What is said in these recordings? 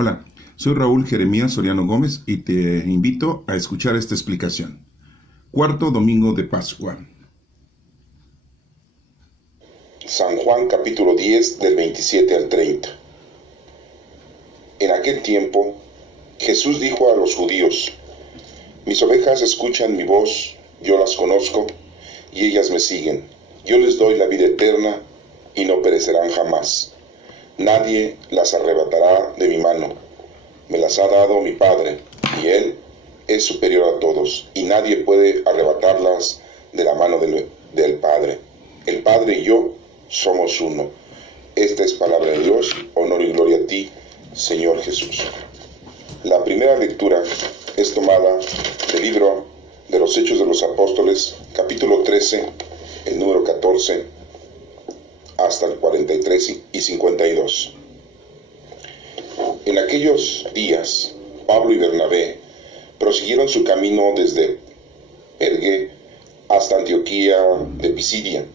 Hola, soy Raúl Jeremías Soriano Gómez y te invito a escuchar esta explicación. Cuarto domingo de Pascua. San Juan capítulo 10 del 27 al 30. En aquel tiempo, Jesús dijo a los judíos: mis ovejas escuchan mi voz, yo las conozco, y ellas me siguen. Yo les doy la vida eterna, y no perecerán jamás. Nadie las arrebatará de mi mano. Me las ha dado mi Padre, y Él es superior a todos, y nadie puede arrebatarlas de la mano del Padre. El Padre y yo somos uno. Esta es palabra de Dios, honor y gloria a ti, Señor Jesús. La primera lectura es tomada del libro de los Hechos de los Apóstoles, capítulo 13, el número 14, hasta el 43 y 52. En aquellos días, Pablo y Bernabé prosiguieron su camino desde Perge hasta Antioquía de Pisidia,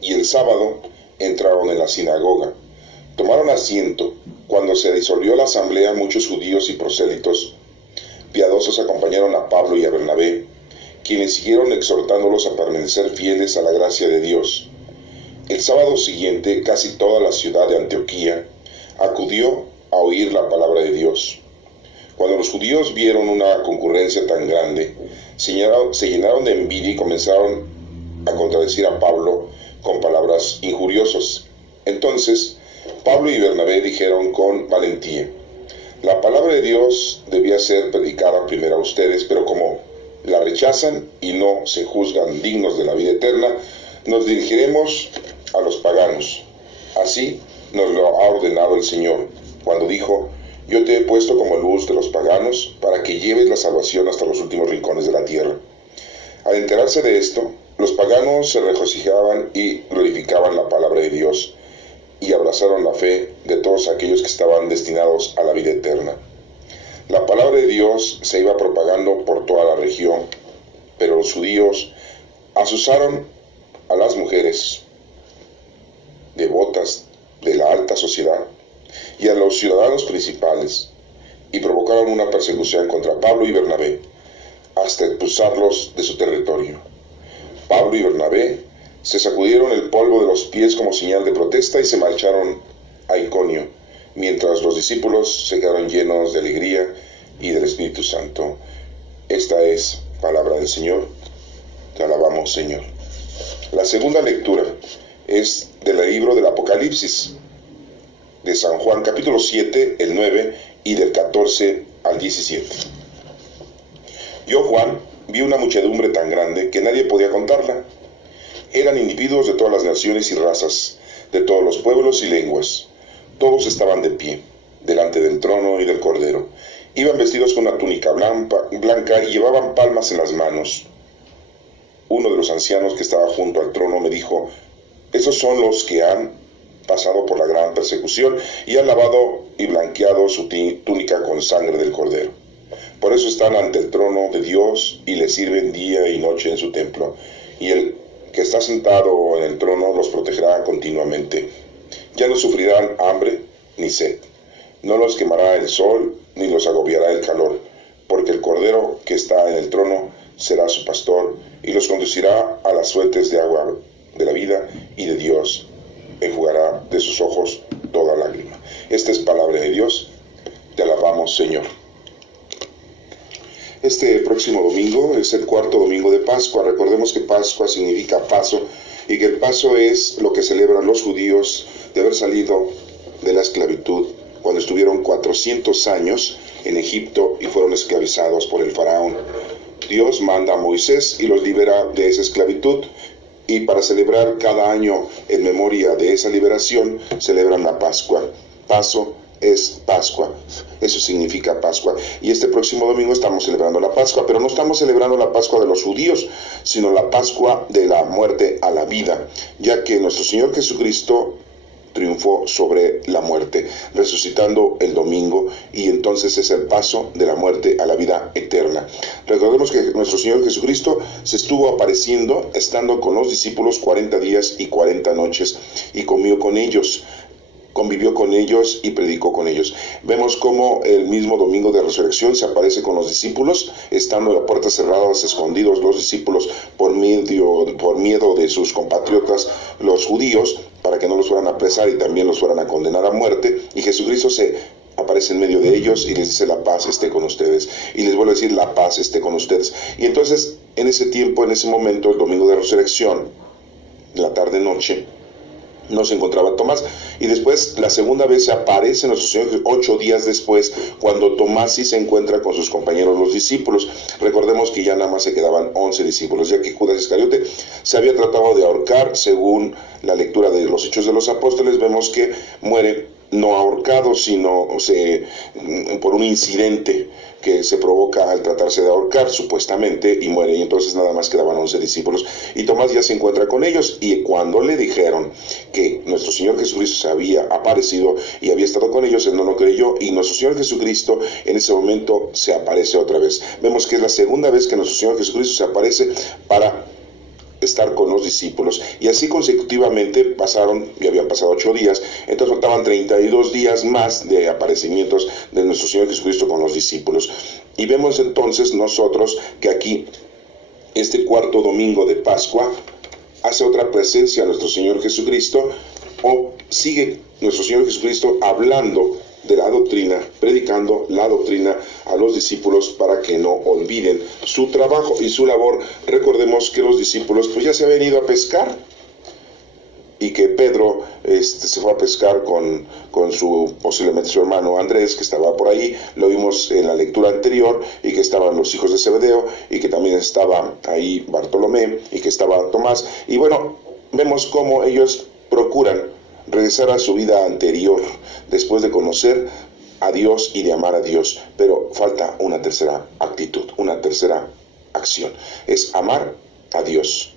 y el sábado entraron en la sinagoga. Tomaron asiento. Cuando se disolvió la asamblea, muchos judíos y prosélitos piadosos acompañaron a Pablo y a Bernabé, quienes siguieron exhortándolos a permanecer fieles a la gracia de Dios. El sábado siguiente, casi toda la ciudad de Antioquía acudió a oír la palabra de Dios. Cuando los judíos vieron una concurrencia tan grande, se llenaron de envidia y comenzaron a contradecir a Pablo con palabras injuriosas. Entonces, Pablo y Bernabé dijeron con valentía: la palabra de Dios debía ser predicada primero a ustedes, pero como la rechazan y no se juzgan dignos de la vida eterna, nos dirigiremos a los paganos. Así nos lo ha ordenado el Señor, cuando dijo: yo te he puesto como luz de los paganos, para que lleves la salvación hasta los últimos rincones de la tierra. Al enterarse de esto, los paganos se regocijaban y glorificaban la palabra de Dios, y abrazaron la fe de todos aquellos que estaban destinados a la vida eterna. La palabra de Dios se iba propagando por toda la región, pero los judíos asusaron a las mujeres devotas de la alta sociedad y a los ciudadanos principales, y provocaron una persecución contra Pablo y Bernabé, hasta expulsarlos de su territorio. Pablo y Bernabé se sacudieron el polvo de los pies como señal de protesta y se marcharon a Iconio, mientras los discípulos se quedaron llenos de alegría y del Espíritu Santo. Esta es palabra del Señor. Te alabamos, Señor. La segunda lectura es del libro del Apocalipsis, de San Juan, capítulo 7, el 9, y del 14 al 17. Yo, Juan, vi una muchedumbre tan grande que nadie podía contarla. Eran individuos de todas las naciones y razas, de todos los pueblos y lenguas. Todos estaban de pie, delante del trono y del Cordero. Iban vestidos con una túnica blanca y llevaban palmas en las manos. Uno de los ancianos que estaba junto al trono me dijo: esos son los que han pasado por la gran persecución y han lavado y blanqueado su túnica con sangre del Cordero. Por eso están ante el trono de Dios y le sirven día y noche en su templo. Y el que está sentado en el trono los protegerá continuamente. Ya no sufrirán hambre ni sed. No los quemará el sol ni los agobiará el calor, porque el Cordero que está en el trono será su pastor y los conducirá a las fuentes de agua de la vida, y de Dios enjugará de sus ojos toda lágrima. Esta es palabra de Dios. Te alabamos, Señor. Este próximo domingo es el cuarto domingo de Pascua. Recordemos que Pascua significa paso, y que el paso es lo que celebran los judíos de haber salido de la esclavitud cuando estuvieron 400 años en Egipto y fueron esclavizados por el faraón. Dios manda a Moisés y los libera de esa esclavitud, y para celebrar cada año en memoria de esa liberación celebran la Pascua. Paso es Pascua, eso significa Pascua. Y este próximo domingo estamos celebrando la Pascua, pero no estamos celebrando la Pascua de los judíos, sino la Pascua de la muerte a la vida, ya que nuestro Señor Jesucristo triunfó sobre la muerte, resucitando el domingo, y entonces es el paso de la muerte a la vida eterna. Recordemos que nuestro Señor Jesucristo se estuvo apareciendo, estando con los discípulos 40 días y 40 noches, y comió con ellos convivió con ellos y predicó con ellos. Vemos cómo el mismo domingo de resurrección se aparece con los discípulos, estando las puertas cerradas, escondidos los discípulos por miedo de sus compatriotas, los judíos, para que no los fueran a apresar y también los fueran a condenar a muerte. Y Jesucristo se aparece en medio de ellos y les dice: la paz esté con ustedes. Y les vuelve a decir: la paz esté con ustedes. Y entonces, en ese tiempo, en ese momento, el domingo de resurrección, en la tarde-noche, no se encontraba Tomás, y después la segunda vez se aparece nuestro Señor 8 días después, cuando Tomás sí se encuentra con sus compañeros los discípulos. Recordemos que ya nada más se quedaban 11 discípulos, ya que Judas Iscariote se había tratado de ahorcar. Según la lectura de los Hechos de los Apóstoles, vemos que muere no ahorcado, sino por un incidente que se provoca al tratarse de ahorcar, supuestamente, y muere. Y entonces nada más quedaban 11 discípulos, y Tomás ya se encuentra con ellos. Y cuando le dijeron que nuestro Señor Jesucristo se había aparecido y había estado con ellos, él no lo creyó, y nuestro Señor Jesucristo en ese momento se aparece otra vez. Vemos que es la segunda vez que nuestro Señor Jesucristo se aparece para estar con los discípulos, y así consecutivamente habían pasado 8 días, entonces faltaban 32 días más de aparecimientos de nuestro Señor Jesucristo con los discípulos. Y vemos entonces nosotros que aquí, este cuarto domingo de Pascua, hace otra presencia a nuestro Señor Jesucristo, o sigue nuestro Señor Jesucristo hablando de la doctrina, predicando la doctrina a los discípulos para que no olviden su trabajo y su labor. Recordemos que los discípulos pues ya se habían ido a pescar, y que Pedro se fue a pescar con posiblemente su hermano Andrés, que estaba por ahí. Lo vimos en la lectura anterior, y que estaban los hijos de Zebedeo, y que también estaba ahí Bartolomé, y que estaba Tomás. Y bueno, vemos cómo ellos procuran regresar a su vida anterior, después de conocer a Dios y de amar a Dios. Pero falta una tercera actitud, una tercera acción. Es amar a Dios,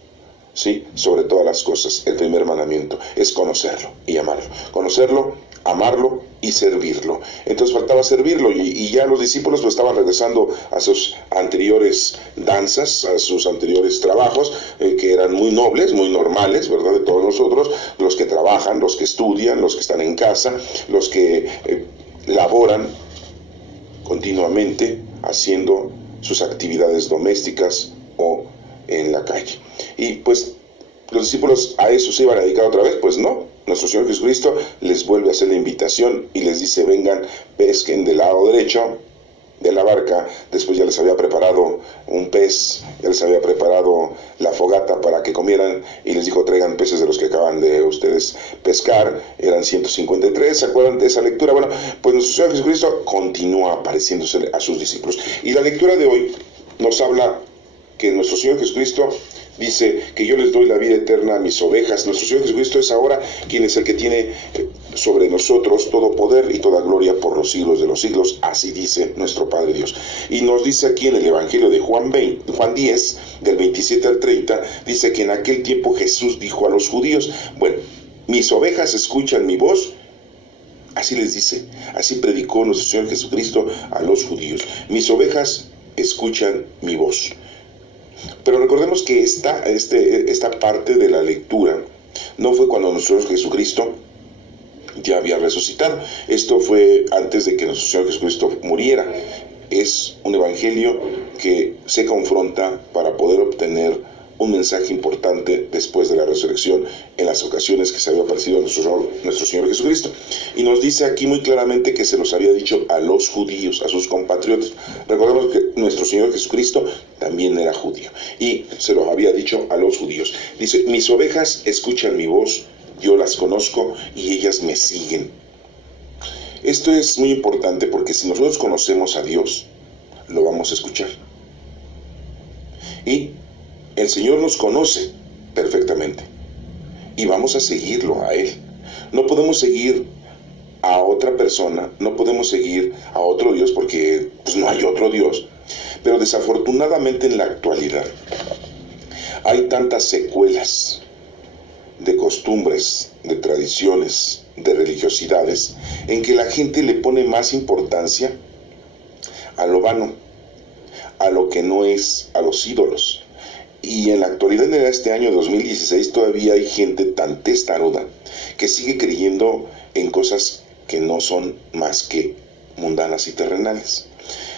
¿sí?, sobre todas las cosas. El primer mandamiento es conocerlo y amarlo. Conocerlo, amarlo y servirlo. Entonces faltaba servirlo, y ya los discípulos pues estaban regresando a sus anteriores danzas, a sus anteriores trabajos, que eran muy nobles, muy normales, ¿verdad?, de todos nosotros, los que trabajan, los que estudian, los que están en casa, los que laboran continuamente haciendo sus actividades domésticas o en la calle. Y pues los discípulos a eso se iban a dedicar otra vez. Pues no, nuestro Señor Jesucristo les vuelve a hacer la invitación y les dice: vengan, pesquen del lado derecho de la barca. Después ya les había preparado un pez, ya les había preparado la fogata para que comieran, y les dijo: traigan peces de los que acaban de ustedes pescar. Eran 153, ¿se acuerdan de esa lectura? Bueno, pues nuestro Señor Jesucristo continúa apareciéndose a sus discípulos, y la lectura de hoy nos habla que nuestro Señor Jesucristo dice que yo les doy la vida eterna a mis ovejas. Nuestro Señor Jesucristo es ahora quien es el que tiene sobre nosotros todo poder y toda gloria por los siglos de los siglos. Así dice nuestro Padre Dios. Y nos dice aquí en el Evangelio de Juan 10, del 27 al 30, dice que en aquel tiempo Jesús dijo a los judíos: bueno, mis ovejas escuchan mi voz. Así les dice, así predicó nuestro Señor Jesucristo a los judíos: mis ovejas escuchan mi voz. Pero recordemos que esta parte de la lectura no fue cuando nuestro Señor Jesucristo ya había resucitado. Esto fue antes de que nuestro Señor Jesucristo muriera. Es un evangelio que se confronta para poder obtener un mensaje importante después de la resurrección, en las ocasiones que se había aparecido nuestro Señor Jesucristo. Y nos dice aquí muy claramente que se los había dicho a los judíos, a sus compatriotas. Recordemos que nuestro Señor Jesucristo también era judío, y se los había dicho a los judíos. Dice: mis ovejas escuchan mi voz, yo las conozco y ellas me siguen. Esto es muy importante, porque si nosotros conocemos a Dios, lo vamos a escuchar. Y el Señor nos conoce perfectamente, y vamos a seguirlo a Él. No podemos seguir a otra persona, no podemos seguir a otro Dios, porque pues no hay otro Dios. Pero desafortunadamente en la actualidad hay tantas secuelas de costumbres, de tradiciones, de religiosidades, en que la gente le pone más importancia a lo vano, a lo que no es, a los ídolos. Y en la actualidad, en este año 2016, todavía hay gente tan testaruda que sigue creyendo en cosas que no son más que mundanas y terrenales.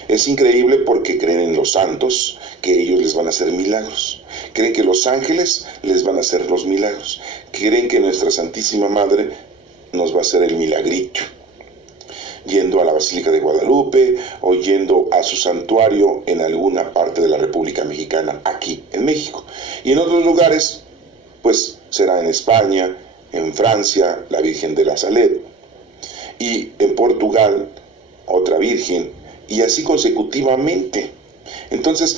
Es increíble porque creen en los santos, que ellos les van a hacer milagros. Creen que los ángeles les van a hacer los milagros. Creen que nuestra Santísima Madre nos va a hacer el milagrito, yendo a la Basílica de Guadalupe o yendo a su santuario en alguna parte de la República Mexicana, aquí en México. Y en otros lugares, pues será en España, en Francia, la Virgen de la Salet, y en Portugal, otra Virgen, y así consecutivamente. Entonces,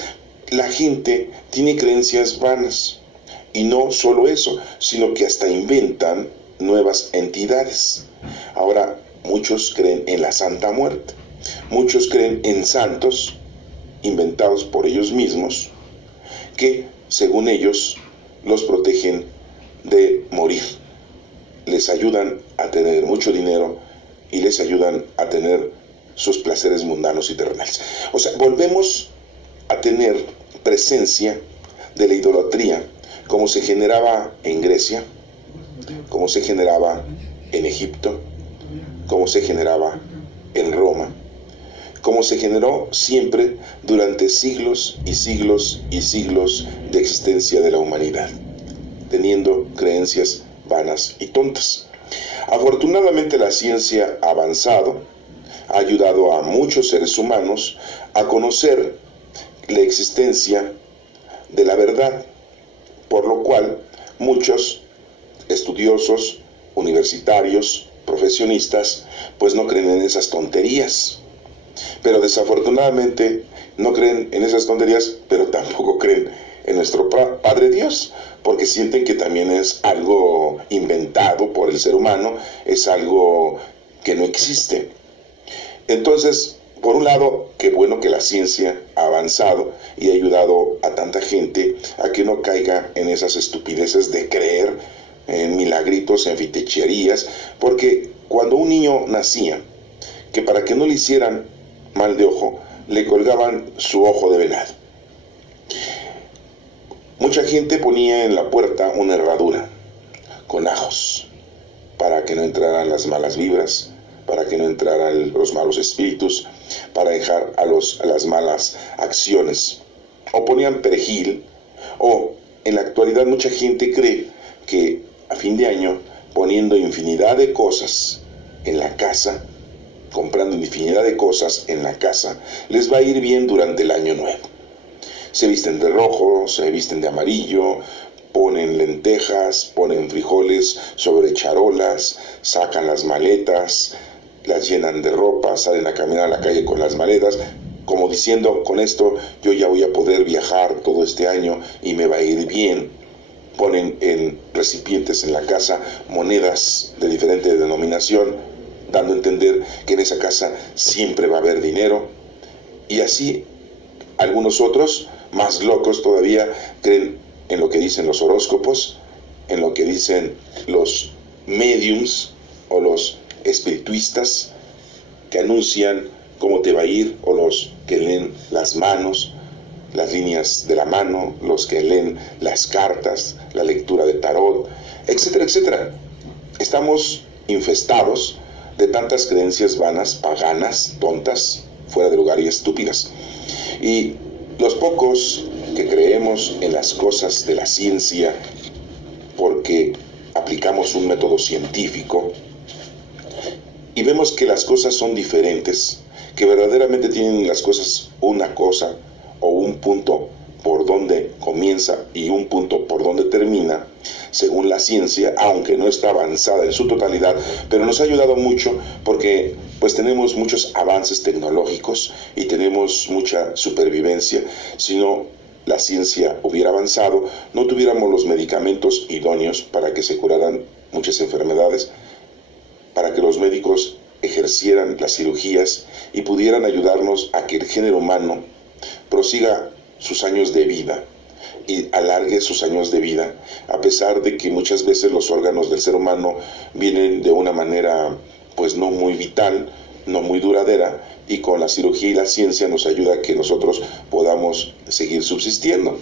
la gente tiene creencias vanas, y no solo eso, sino que hasta inventan nuevas entidades. Ahora, muchos creen en la Santa Muerte, muchos creen en santos inventados por ellos mismos, que, según ellos, los protegen de morir, les ayudan a tener mucho dinero y les ayudan a tener sus placeres mundanos y terrenales. O sea, volvemos a tener presencia de la idolatría, como se generaba en Grecia, como se generaba en Egipto, como se generaba en Roma, como se generó siempre durante siglos y siglos y siglos de existencia de la humanidad, teniendo creencias vanas y tontas. Afortunadamente la ciencia ha avanzado, ha ayudado a muchos seres humanos a conocer la existencia de la verdad, por lo cual muchos estudiosos, universitarios, profesionistas, pues no creen en esas tonterías. Pero desafortunadamente no creen en esas tonterías, pero tampoco creen en nuestro Padre Dios, porque sienten que también es algo inventado por el ser humano, es algo que no existe. Entonces, por un lado, qué bueno que la ciencia ha avanzado y ha ayudado a tanta gente a que no caiga en esas estupideces de creer en milagritos, en fiticherías, porque cuando un niño nacía, que para que no le hicieran mal de ojo, le colgaban su ojo de venado. Mucha gente ponía en la puerta una herradura con ajos para que no entraran las malas vibras, para que no entraran los malos espíritus, para dejar a las malas acciones. O ponían perejil, o en la actualidad mucha gente cree que a fin de año, poniendo infinidad de cosas en la casa, comprando infinidad de cosas en la casa, les va a ir bien durante el año nuevo. Se visten de rojo, se visten de amarillo, ponen lentejas, ponen frijoles sobre charolas, sacan las maletas, las llenan de ropa, salen a caminar a la calle con las maletas, como diciendo, con esto yo ya voy a poder viajar todo este año y me va a ir bien. Ponen en recipientes en la casa monedas de diferente denominación, dando a entender que en esa casa siempre va a haber dinero. Y así algunos otros, más locos todavía, creen en lo que dicen los horóscopos, en lo que dicen los mediums o los espirituistas que anuncian cómo te va a ir, o los que leen las manos, las líneas de la mano, los que leen las cartas, la lectura de tarot, etcétera, etcétera. Estamos infestados de tantas creencias vanas, paganas, tontas, fuera de lugar y estúpidas. Y los pocos que creemos en las cosas de la ciencia porque aplicamos un método científico y vemos que las cosas son diferentes, que verdaderamente tienen las cosas una cosa o un punto por donde comienza y un punto por donde termina, según la ciencia, aunque no está avanzada en su totalidad, pero nos ha ayudado mucho porque pues tenemos muchos avances tecnológicos y tenemos mucha supervivencia. Si no la ciencia hubiera avanzado, no tuviéramos los medicamentos idóneos para que se curaran muchas enfermedades, para que los médicos ejercieran las cirugías y pudieran ayudarnos a que el género humano prosiga sus años de vida y alargue sus años de vida, a pesar de que muchas veces los órganos del ser humano vienen de una manera pues no muy vital, no muy duradera, y con la cirugía y la ciencia nos ayuda a que nosotros podamos seguir subsistiendo.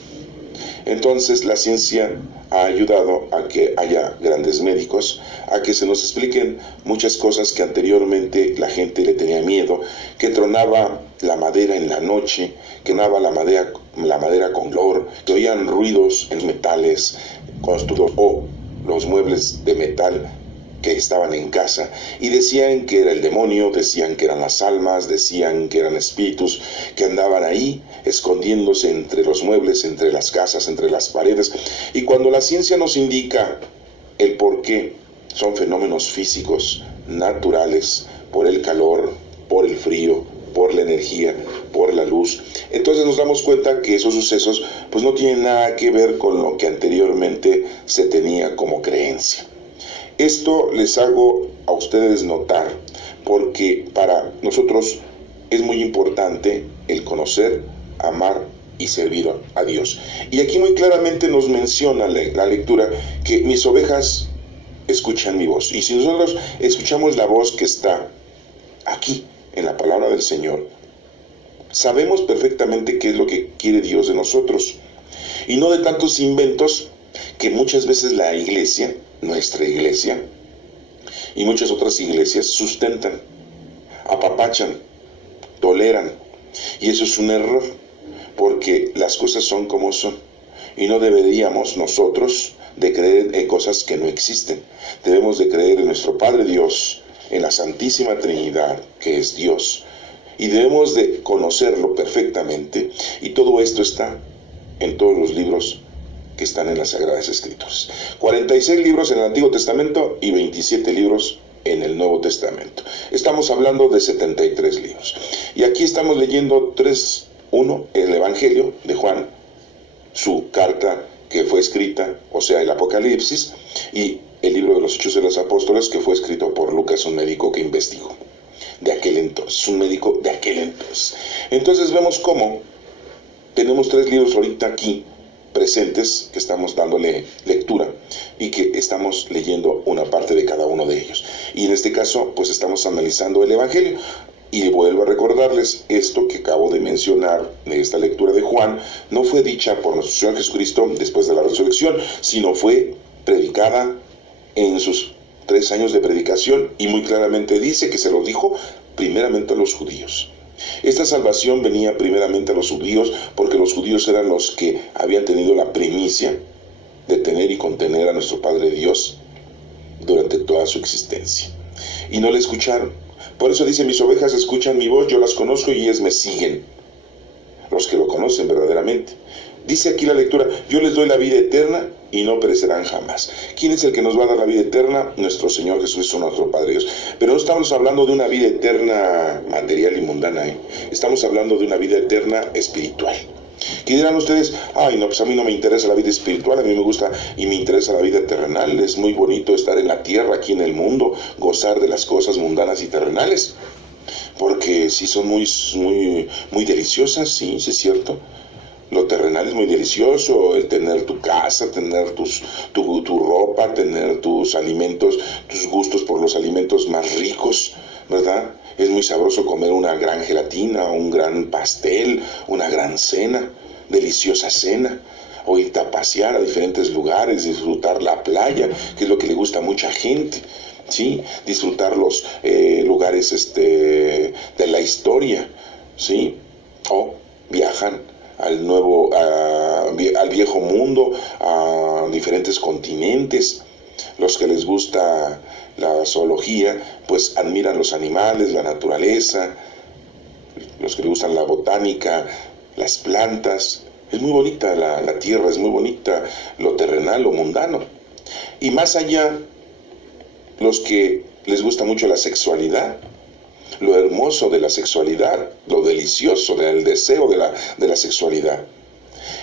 Entonces la ciencia ha ayudado a que haya grandes médicos, a que se nos expliquen muchas cosas que anteriormente la gente le tenía miedo, que tronaba la madera en la noche, que tronaba la madera con olor, que oían ruidos en metales construidos o los muebles de metal que estaban en casa, y decían que era el demonio, decían que eran las almas, decían que eran espíritus que andaban ahí escondiéndose entre los muebles, entre las casas, entre las paredes. Y cuando la ciencia nos indica el por qué, son fenómenos físicos naturales, por el calor, por el frío, por la energía, por la luz, entonces nos damos cuenta que esos sucesos pues no tienen nada que ver con lo que anteriormente se tenía como creencia. Esto les hago a ustedes notar porque para nosotros es muy importante el conocer, amar y servir a Dios. Y aquí muy claramente nos menciona la lectura que mis ovejas escuchan mi voz. Y si nosotros escuchamos la voz que está aquí en la palabra del Señor, sabemos perfectamente qué es lo que quiere Dios de nosotros. Y no de tantos inventos que muchas veces la iglesia, nuestra iglesia, y muchas otras iglesias sustentan, apapachan, toleran. Y eso es un error, porque las cosas son como son. Y no deberíamos nosotros de creer en cosas que no existen. Debemos de creer en nuestro Padre Dios, en la Santísima Trinidad, que es Dios. Y debemos de conocerlo perfectamente. Y todo esto está en todos los libros que están en las Sagradas Escrituras. 46 libros en el Antiguo Testamento y 27 libros en el Nuevo Testamento. Estamos hablando de 73 libros. Y aquí estamos leyendo 3:1, el Evangelio de Juan, su carta que fue escrita, o sea, el Apocalipsis, y el libro de los Hechos de los Apóstoles, que fue escrito por Lucas, un médico que investigó de aquel entonces, un médico de aquel entonces. Entonces vemos cómo tenemos 3 libros ahorita aquí presentes, que estamos dándole lectura y que estamos leyendo una parte de cada uno de ellos. Y en este caso, pues estamos analizando el Evangelio. Y vuelvo a recordarles, esto que acabo de mencionar, de esta lectura de Juan, no fue dicha por nuestro Señor Jesucristo después de la resurrección, sino fue predicada en sus 3 años de predicación, y muy claramente dice que se lo dijo primeramente a los judíos. Esta salvación venía primeramente a los judíos, porque los judíos eran los que habían tenido la primicia de tener y contener a nuestro Padre Dios durante toda su existencia. Y no le escucharon. Por eso dice, mis ovejas escuchan mi voz, yo las conozco y ellas me siguen. Los que lo conocen verdaderamente. Dice aquí la lectura, yo les doy la vida eterna y no perecerán jamás. ¿Quién es el que nos va a dar la vida eterna? Nuestro Señor Jesucristo, nuestro Padre Dios. Pero no estamos hablando de una vida eterna material y mundana, Estamos hablando de una vida eterna espiritual. ¿Qué dirán ustedes? Ay, no, pues a mí no me interesa la vida espiritual, a mí me gusta y me interesa la vida terrenal. Es muy bonito estar en la tierra, aquí en el mundo, gozar de las cosas mundanas y terrenales. Porque sí son muy deliciosas, sí es cierto. Lo terrenal es muy delicioso, el tener tu casa, tener tu ropa, tener tus alimentos, tus gustos por los alimentos más ricos, ¿verdad? Es muy sabroso comer una gran gelatina, un gran pastel, una gran cena, deliciosa cena, o irte a pasear a diferentes lugares, disfrutar la playa, que es lo que le gusta a mucha gente, ¿sí? Disfrutar los lugares de la historia, ¿sí? O viajan al viejo mundo, a diferentes continentes. Los que les gusta la zoología, pues admiran los animales, la naturaleza. Los que les gustan la botánica, las plantas. Es muy bonita la tierra, es muy bonita lo terrenal, lo mundano. Y más allá, los que les gusta mucho la sexualidad, lo hermoso de la sexualidad, lo delicioso del deseo de la sexualidad.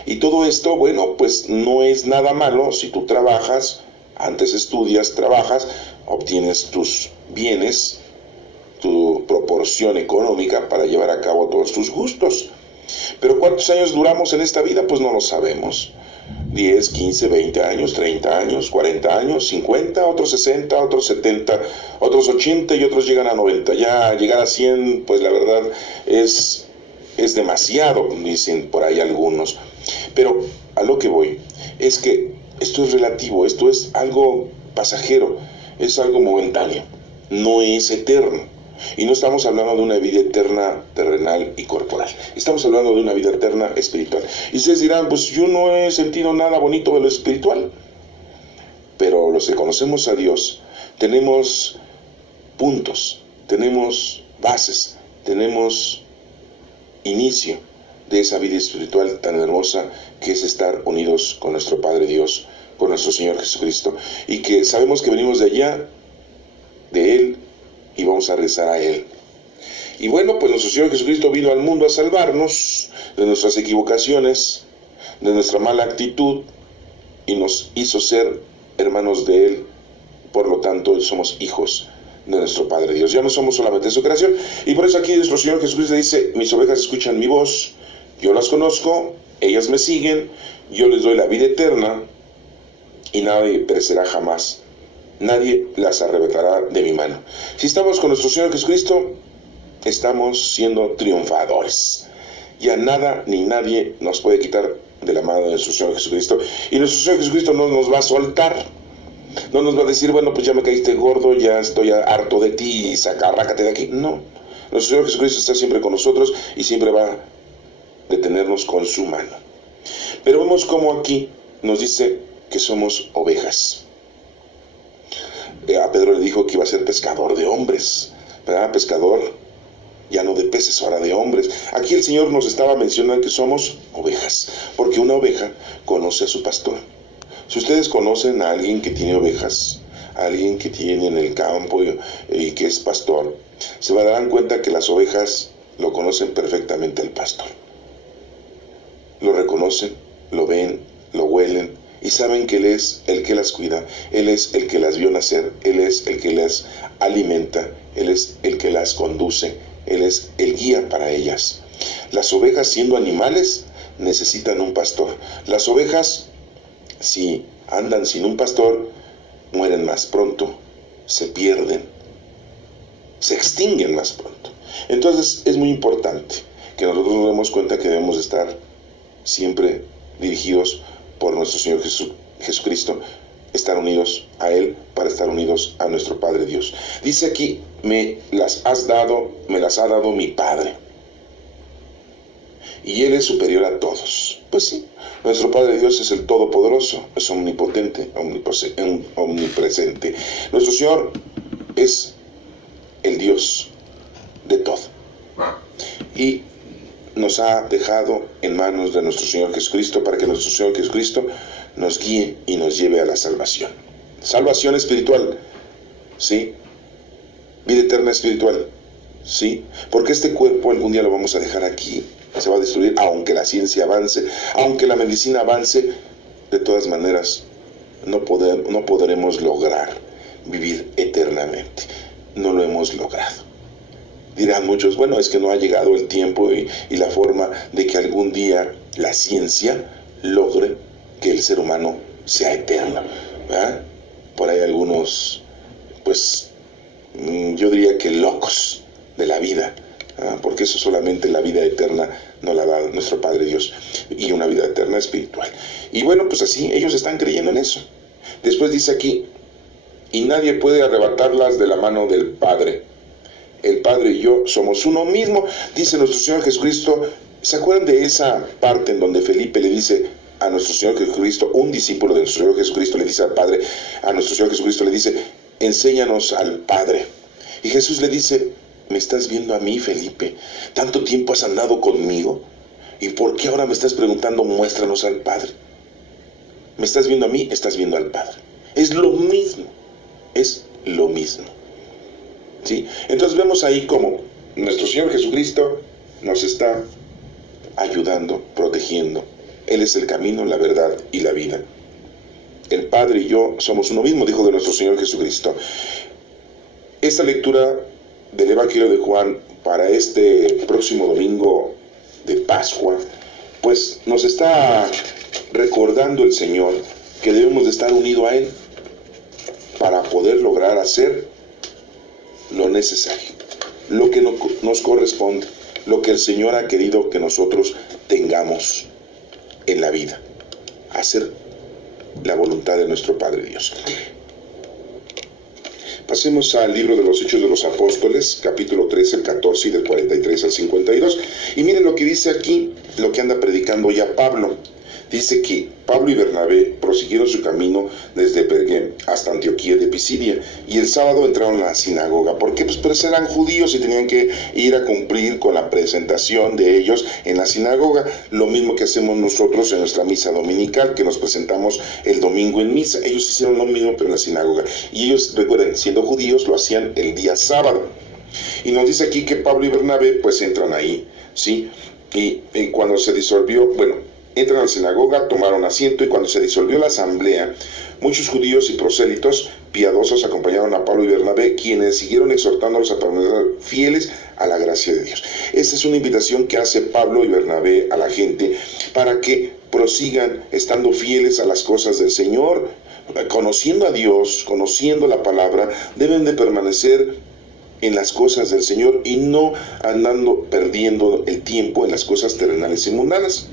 Y todo esto, bueno, pues no es nada malo si tú trabajas, antes estudias, trabajas, obtienes tus bienes, tu proporción económica para llevar a cabo todos tus gustos. Pero ¿cuántos años duramos en esta vida? Pues no lo sabemos. 10, 15, 20 años, 30 años, 40 años, 50, otros 60, otros 70, otros 80 y otros llegan a 90. Ya llegar a 100, pues la verdad es demasiado, dicen por ahí algunos. Pero a lo que voy es que esto es relativo, esto es algo pasajero, es algo momentáneo, no es eterno. Y no estamos hablando de una vida eterna terrenal y corporal, estamos hablando de una vida eterna espiritual. Y ustedes dirán, pues yo no he sentido nada bonito de lo espiritual. Pero los que conocemos a Dios tenemos puntos, tenemos bases, tenemos inicio de esa vida espiritual tan hermosa que es estar unidos con nuestro Padre Dios, con nuestro Señor Jesucristo, y que sabemos que venimos de allá, de Él, y vamos a regresar a Él. Y bueno, pues nuestro Señor Jesucristo vino al mundo a salvarnos de nuestras equivocaciones, de nuestra mala actitud, y nos hizo ser hermanos de Él. Por lo tanto, somos hijos de nuestro Padre Dios. Ya no somos solamente su creación, y por eso aquí nuestro Señor Jesucristo dice: mis ovejas escuchan mi voz, yo las conozco, ellas me siguen, yo les doy la vida eterna, y nadie perecerá jamás, nadie las arrebatará de mi mano. Si estamos con nuestro Señor Jesucristo, estamos siendo triunfadores. Ya nada ni nadie nos puede quitar de la mano de nuestro Señor Jesucristo, y nuestro Señor Jesucristo no nos va a soltar. No nos va a decir, bueno, pues ya me caíste gordo, ya estoy harto de ti, y arrácate de aquí. No, nuestro Señor Jesucristo está siempre con nosotros y siempre va a detenernos con su mano. Pero vemos cómo aquí nos dice que somos ovejas. A Pedro le dijo que iba a ser pescador de hombres, ¿verdad? Pescador ya no de peces, ahora de hombres. Aquí el Señor nos estaba mencionando que somos ovejas, porque una oveja conoce a su pastor. Si ustedes conocen a alguien que tiene ovejas, a alguien que tiene en el campo y que es pastor, se darán cuenta que las ovejas lo conocen perfectamente al pastor. Lo reconocen, lo ven, lo huelen y saben que Él es el que las cuida, Él es el que las vio nacer, Él es el que las alimenta, Él es el que las conduce, Él es el guía para ellas. Las ovejas, siendo animales, necesitan un pastor. Las ovejas, si andan sin un pastor, mueren más pronto, se pierden, se extinguen más pronto. Entonces es muy importante que nosotros nos demos cuenta que debemos estar siempre dirigidos por nuestro Señor Jesucristo, estar unidos a Él para estar unidos a nuestro Padre Dios. Dice aquí, me las ha dado mi Padre, y Él es superior a todos. Pues sí, nuestro Padre Dios es el Todopoderoso, es omnipotente, omnipresente. Nuestro Señor es el Dios de todo, y nos ha dejado en manos de nuestro Señor Jesucristo para que nuestro Señor Jesucristo nos guíe y nos lleve a la salvación. Salvación espiritual, ¿sí? Vida eterna espiritual, ¿sí? Porque este cuerpo algún día lo vamos a dejar aquí, se va a destruir, aunque la ciencia avance, aunque la medicina avance. De todas maneras no podremos lograr vivir eternamente, no lo hemos logrado. Dirán muchos, bueno, es que no ha llegado el tiempo y la forma de que algún día la ciencia logre que el ser humano sea eterno, ¿verdad? Por ahí algunos, pues yo diría que locos de la vida, porque eso solamente la vida eterna nos la da nuestro Padre Dios, y una vida eterna espiritual. Y bueno, pues así ellos están creyendo en eso. Después dice aquí, y nadie puede arrebatarlas de la mano del Padre. El Padre y yo somos uno mismo, dice nuestro Señor Jesucristo. ¿Se acuerdan de esa parte en donde Felipe le dice a nuestro Señor Jesucristo, un discípulo de nuestro Señor Jesucristo le dice al Padre, a nuestro Señor Jesucristo le dice, enséñanos al Padre? Y Jesús le dice, ¿me estás viendo a mí, Felipe? ¿Tanto tiempo has andado conmigo? ¿Y por qué ahora me estás preguntando, muéstranos al Padre? ¿Me estás viendo a mí? Estás viendo al Padre. Es lo mismo, es lo mismo. ¿Sí? Entonces vemos ahí como nuestro Señor Jesucristo nos está ayudando, protegiendo. Él es el camino, la verdad y la vida. El Padre y yo somos uno mismo, dijo de nuestro Señor Jesucristo. Esta lectura del Evangelio de Juan para este próximo domingo de Pascua, pues nos está recordando el Señor que debemos de estar unidos a Él para poder lograr hacer lo necesario, lo que nos corresponde, lo que el Señor ha querido que nosotros tengamos en la vida. hacer la voluntad de nuestro Padre Dios. Pasemos al libro de los Hechos de los Apóstoles, capítulo 13, el 14 y del 43 al 52. Y miren lo que dice aquí, lo que anda predicando ya Pablo. Dice que Pablo y Bernabé prosiguieron su camino desde Pergé hasta Antioquía de Pisidia, y el sábado entraron a la sinagoga. ¿Por qué? Pues eran judíos y tenían que ir a cumplir con la presentación de ellos en la sinagoga, lo mismo que hacemos nosotros en nuestra misa dominical, que nos presentamos el domingo en misa. Ellos hicieron lo mismo pero en la sinagoga, y ellos, recuerden, siendo judíos, lo hacían el día sábado. Y nos dice aquí que Pablo y Bernabé pues entran ahí, ¿sí? Y cuando se disolvió, entran a la sinagoga, tomaron asiento, y cuando se disolvió la asamblea, muchos judíos y prosélitos piadosos acompañaron a Pablo y Bernabé, quienes siguieron exhortándolos a permanecer fieles a la gracia de Dios. Esta es una invitación que hace Pablo y Bernabé a la gente para que prosigan estando fieles a las cosas del Señor, conociendo a Dios, conociendo la palabra. Deben de permanecer en las cosas del Señor y no andando perdiendo el tiempo en las cosas terrenales y mundanas.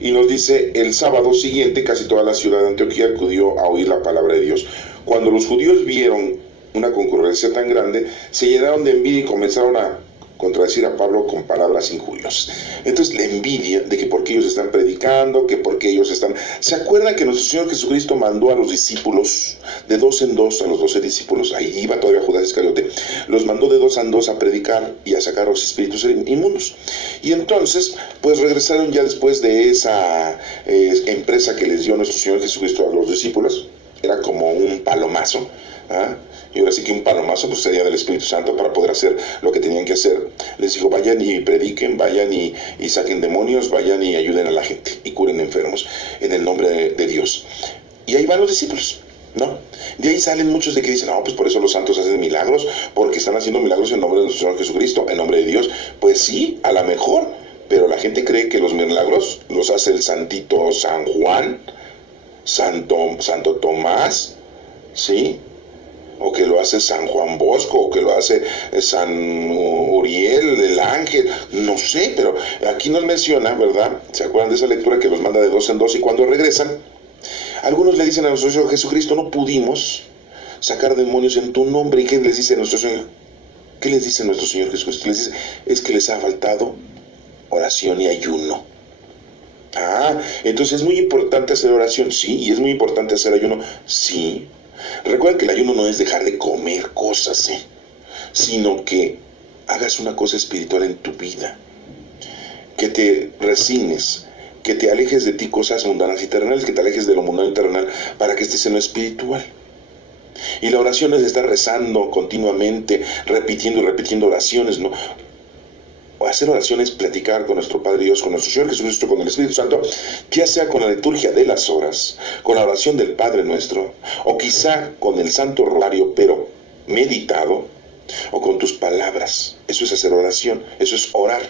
Y nos dice, el sábado siguiente casi toda la ciudad de Antioquía acudió a oír la palabra de Dios. Cuando los judíos vieron una concurrencia tan grande, se llenaron de envidia y comenzaron a contradecir a Pablo con palabras injuriosas. Entonces, la envidia de que porque ellos están predicando, que porque ellos están... ¿Se acuerdan que nuestro Señor Jesucristo mandó a los discípulos de 2 en 2, a los 12 discípulos, ahí iba todavía Judas Iscariote, los mandó de 2 en 2 a predicar y a sacar a los espíritus inmundos? Y entonces, pues regresaron ya después de esa empresa que les dio nuestro Señor Jesucristo a los discípulos. Era como un palomazo, ¿ah? Y ahora sí que un palomazo pues sería del Espíritu Santo para poder hacer lo que tenían que hacer. Les dijo, vayan y prediquen, vayan y saquen demonios, vayan y ayuden a la gente y curen enfermos en el nombre de Dios. Y ahí van los discípulos, ¿no? De ahí salen muchos de que dicen, no, pues por eso los santos hacen milagros, porque están haciendo milagros en nombre de nuestro Señor Jesucristo, en nombre de Dios. Pues sí, a lo mejor, pero la gente cree que los milagros los hace el santito San Juan, Santo Tomás, ¿sí? O que lo hace San Juan Bosco, o que lo hace San Uriel, el ángel, no sé, pero aquí nos menciona, ¿verdad? ¿Se acuerdan de esa lectura que los manda de 2 en 2 y cuando regresan, algunos le dicen a nuestro Señor Jesucristo, no pudimos sacar demonios en tu nombre? ¿Y qué les dice nuestro Señor? ¿Qué les dice nuestro Señor Jesucristo? Les dice, es que les ha faltado oración y ayuno. Entonces es muy importante hacer oración, sí, y es muy importante hacer ayuno, sí. Recuerda que el ayuno no es dejar de comer cosas, sino que hagas una cosa espiritual en tu vida, que te resignes, que te alejes de ti cosas mundanas y terrenales, que te alejes de lo mundano y terrenal para que estés en lo espiritual. Y la oración es estar rezando continuamente, repitiendo y repitiendo oraciones, ¿no? O hacer oraciones, platicar con nuestro Padre Dios, con nuestro Señor Jesucristo, con el Espíritu Santo, ya sea con la liturgia de las horas, con la oración del Padre Nuestro, o quizá con el Santo Rosario, pero meditado, o con tus palabras. Eso es hacer oración, eso es orar,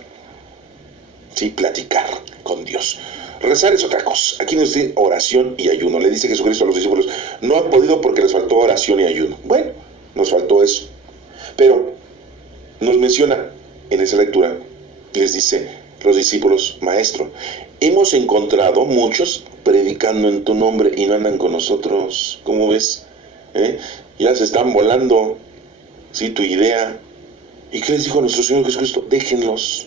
¿sí? Platicar con Dios. Rezar es otra cosa. Aquí nos dice oración y ayuno. Le dice Jesucristo a los discípulos, no han podido porque les faltó oración y ayuno. Bueno, nos faltó eso. Pero nos menciona en esa lectura, les dice los discípulos, maestro, hemos encontrado muchos predicando en tu nombre y no andan con nosotros. ¿Cómo ves? Ya se están volando, ¿sí? Tu idea. ¿Y qué les dijo nuestro Señor Jesucristo? Déjenlos.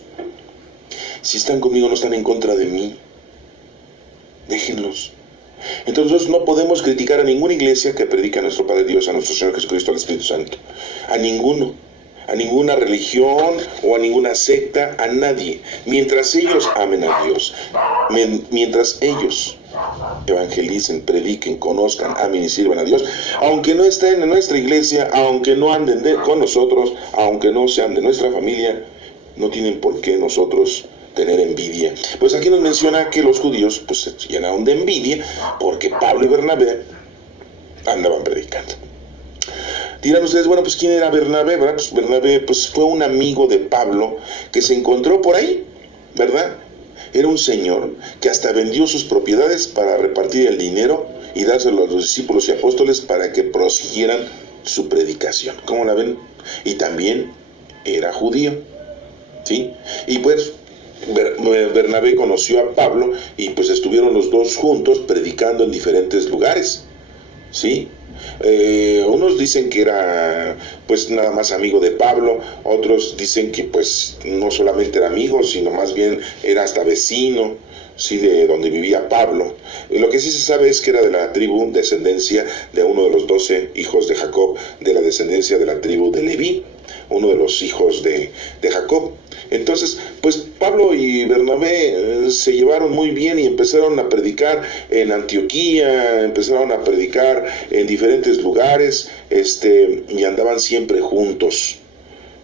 Si están conmigo no están en contra de mí. Déjenlos. Entonces nosotros no podemos criticar a ninguna iglesia que predica a nuestro Padre Dios, a nuestro Señor Jesucristo, al Espíritu Santo. A ninguno. A ninguna religión o a ninguna secta, a nadie. Mientras ellos amen a Dios, mientras ellos evangelicen, prediquen, conozcan, amen y sirvan a Dios, aunque no estén en nuestra iglesia, aunque no anden con nosotros, aunque no sean de nuestra familia, no tienen por qué nosotros tener envidia. Pues aquí nos menciona que los judíos pues se llenaron de envidia porque Pablo y Bernabé andaban predicando. Dirán ustedes, bueno, pues ¿quién era Bernabé? ¿Verdad? Pues Bernabé pues, fue un amigo de Pablo que se encontró por ahí, ¿verdad? Era un señor que hasta vendió sus propiedades para repartir el dinero y dárselo a los discípulos y apóstoles para que prosiguieran su predicación. ¿Cómo la ven? Y también era judío, ¿sí? Y pues Bernabé conoció a Pablo y pues estuvieron los dos juntos predicando en diferentes lugares, ¿sí? Unos dicen que era pues nada más amigo de Pablo, otros dicen que pues no solamente era amigo, sino más bien era hasta vecino, sí, de donde vivía Pablo. Lo que sí se sabe es que era de la tribu, descendencia de uno de los 12 hijos de Jacob, de la descendencia de la tribu de Leví, uno de los hijos de Jacob. Entonces, pues Pablo y Bernabé se llevaron muy bien y empezaron a predicar en Antioquía, empezaron a predicar en diferentes lugares, y andaban siempre juntos.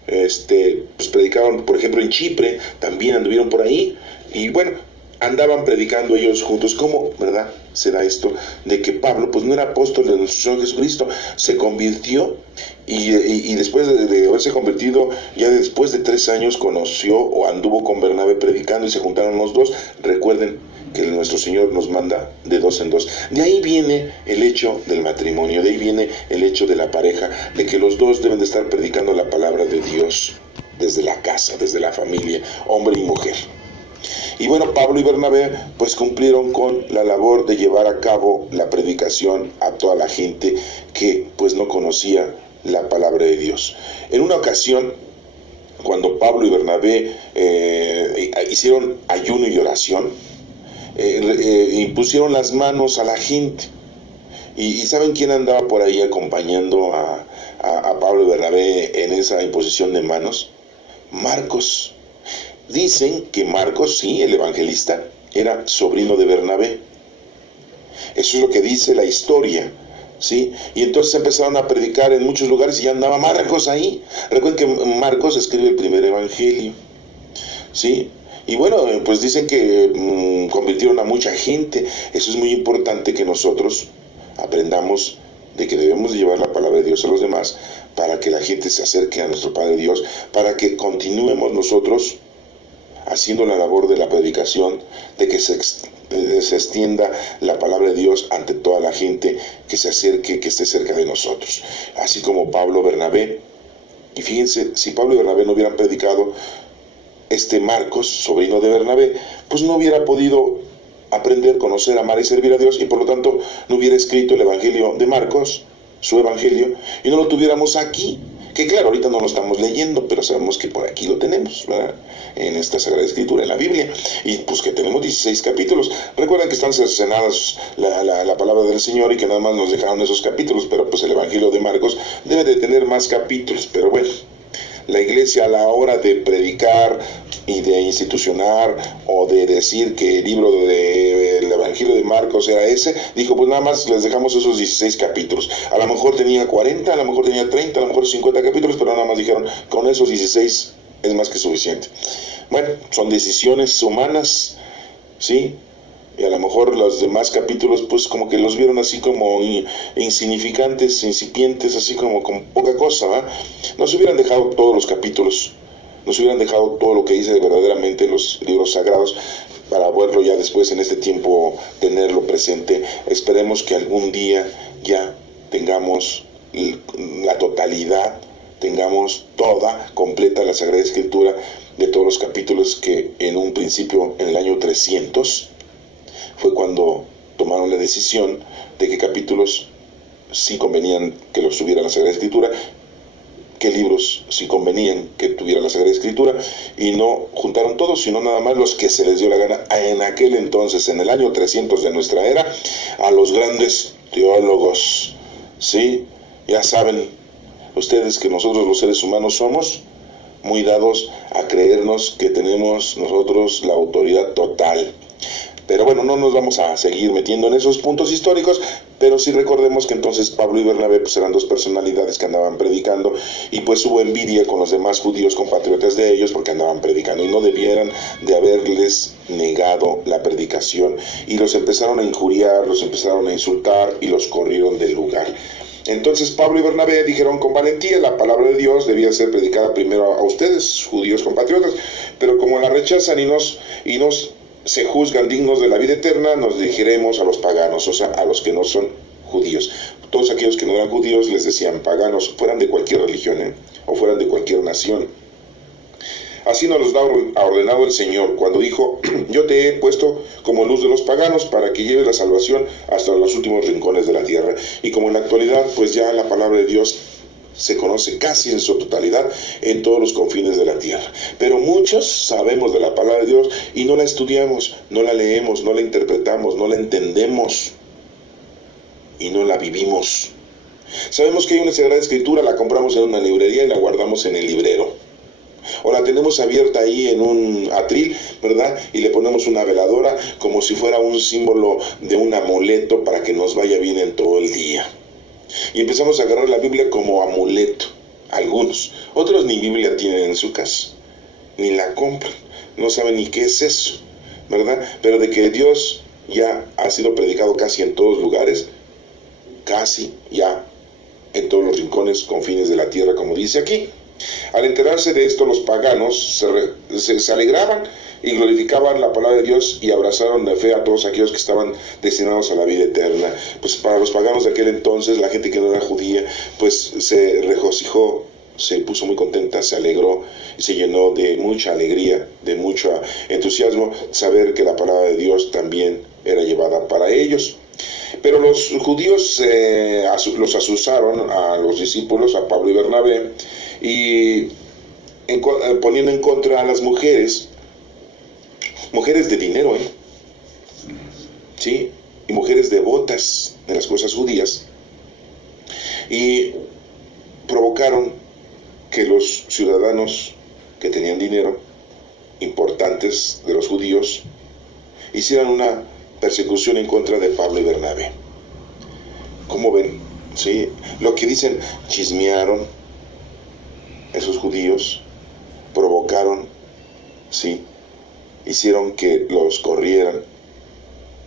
Pues predicaron, por ejemplo, en Chipre, también anduvieron por ahí, y bueno, andaban predicando ellos juntos. ¿Cómo, verdad, se da esto? De que Pablo, pues no era apóstol de nuestro Señor Jesucristo, se convirtió y después de haberse convertido, ya después de 3 años conoció o anduvo con Bernabé predicando y se juntaron los dos. Recuerden que nuestro Señor nos manda de 2 en 2. De ahí viene el hecho del matrimonio, de ahí viene el hecho de la pareja, de que los dos deben de estar predicando la palabra de Dios desde la casa, desde la familia, hombre y mujer. Y bueno, Pablo y Bernabé pues cumplieron con la labor de llevar a cabo la predicación a toda la gente que pues no conocía la palabra de Dios. En una ocasión, cuando Pablo y Bernabé hicieron ayuno y oración, impusieron las manos a la gente. ¿Y saben quién andaba por ahí acompañando a Pablo y Bernabé en esa imposición de manos? Marcos. Dicen que Marcos, sí, el evangelista, era sobrino de Bernabé. Eso es lo que dice la historia, ¿sí? Y entonces empezaron a predicar en muchos lugares y ya andaba Marcos ahí. Recuerden que Marcos escribe el primer evangelio, ¿sí? Y bueno, pues dicen que convirtieron a mucha gente. Eso es muy importante, que nosotros aprendamos de que debemos llevar la palabra de Dios a los demás para que la gente se acerque a nuestro Padre Dios, para que continuemos nosotros haciendo la labor de la predicación, de que se extienda la palabra de Dios ante toda la gente que se acerque, que esté cerca de nosotros. Así como Pablo, Bernabé. Y fíjense, si Pablo y Bernabé no hubieran predicado, Marcos, sobrino de Bernabé, pues no hubiera podido aprender, conocer, amar y servir a Dios, y por lo tanto no hubiera escrito el evangelio de Marcos, su evangelio, y no lo tuviéramos aquí. Que claro, ahorita no lo estamos leyendo, pero sabemos que por aquí lo tenemos, ¿verdad? En esta Sagrada Escritura, en la Biblia, y pues que tenemos 16 capítulos. Recuerden que están cercenadas la palabra del Señor y que nada más nos dejaron esos capítulos, pero pues el Evangelio de Marcos debe de tener más capítulos. Pero bueno, la iglesia a la hora de predicar y de institucionar o de decir que el libro del Evangelio de Marcos era ese, dijo, pues nada más les dejamos esos 16 capítulos. A lo mejor tenía 40, a lo mejor tenía 30, a lo mejor 50 capítulos, pero nada más dijeron, con esos 16 es más que suficiente. Bueno, son decisiones humanas, ¿sí? Y a lo mejor los demás capítulos pues como que los vieron así como insignificantes, incipientes, así como con poca cosa, ¿va? Nos hubieran dejado todos los capítulos, nos hubieran dejado todo lo que dice verdaderamente los libros sagrados, para verlo ya después en este tiempo, tenerlo presente. Esperemos que algún día ya tengamos la totalidad, tengamos toda, completa la Sagrada Escritura de todos los capítulos, que en un principio, en el año 300, fue cuando tomaron la decisión de qué capítulos sí convenían que los tuviera la Sagrada Escritura, qué libros sí convenían que tuviera la Sagrada Escritura, y no juntaron todos, sino nada más los que se les dio la gana. En aquel entonces, en el año 300 de nuestra era, a los grandes teólogos, ¿sí? Ya saben ustedes que nosotros los seres humanos somos muy dados a creernos que tenemos nosotros la autoridad total. Pero bueno, no nos vamos a seguir metiendo en esos puntos históricos, pero sí recordemos que entonces Pablo y Bernabé pues eran dos personalidades que andaban predicando, y pues hubo envidia con los demás judíos compatriotas de ellos porque andaban predicando y no debieran de haberles negado la predicación, y los empezaron a injuriar, los empezaron a insultar y los corrieron del lugar. Entonces Pablo y Bernabé dijeron con valentía, la palabra de Dios debía ser predicada primero a ustedes, judíos compatriotas, pero como la rechazan y nos se juzgan dignos de la vida eterna, nos dirigiremos a los paganos, o sea, a los que no son judíos. Todos aquellos que no eran judíos les decían paganos, fueran de cualquier religión, o fueran de cualquier nación. Así nos los ha ordenado el Señor cuando dijo: yo te he puesto como luz de los paganos para que lleves la salvación hasta los últimos rincones de la tierra. Y como en la actualidad, pues ya la palabra de Dios se conoce casi en su totalidad en todos los confines de la tierra. Pero muchos sabemos de la palabra de Dios y no la estudiamos, no la leemos, no la interpretamos, no la entendemos y no la vivimos. Sabemos que hay una Sagrada Escritura, la compramos en una librería y la guardamos en el librero. O la tenemos abierta ahí en un atril, ¿verdad? Y le ponemos una veladora como si fuera un símbolo de un amuleto para que nos vaya bien en todo el día. Y empezamos a agarrar la Biblia como amuleto. Algunos. Otros ni Biblia tienen en su casa. Ni la compran. No saben ni qué es eso, ¿verdad? Pero de que Dios ya ha sido predicado casi en todos lugares, casi ya en todos los rincones, confines de la tierra, como dice aquí. Al enterarse de esto, los paganos se alegraban y glorificaban la palabra de Dios y abrazaron de fe a todos aquellos que estaban destinados a la vida eterna. Pues para los paganos de aquel entonces, la gente que no era judía, pues se regocijó, se puso muy contenta, se alegró y se llenó de mucha alegría, de mucho entusiasmo, saber que la palabra de Dios también era llevada para ellos. Pero los judíos los asusaron a los discípulos, a Pablo y Bernabé, y poniendo en contra a las mujeres de dinero, ¿sí? Y mujeres devotas de las cosas judías, y provocaron que los ciudadanos que tenían dinero, importantes de los judíos, hicieran una persecución en contra de Pablo y Bernabé. ¿Cómo ven? ¿Sí? Lo que dicen, chismearon esos judíos, provocaron, ¿sí? Hicieron que los corrieran,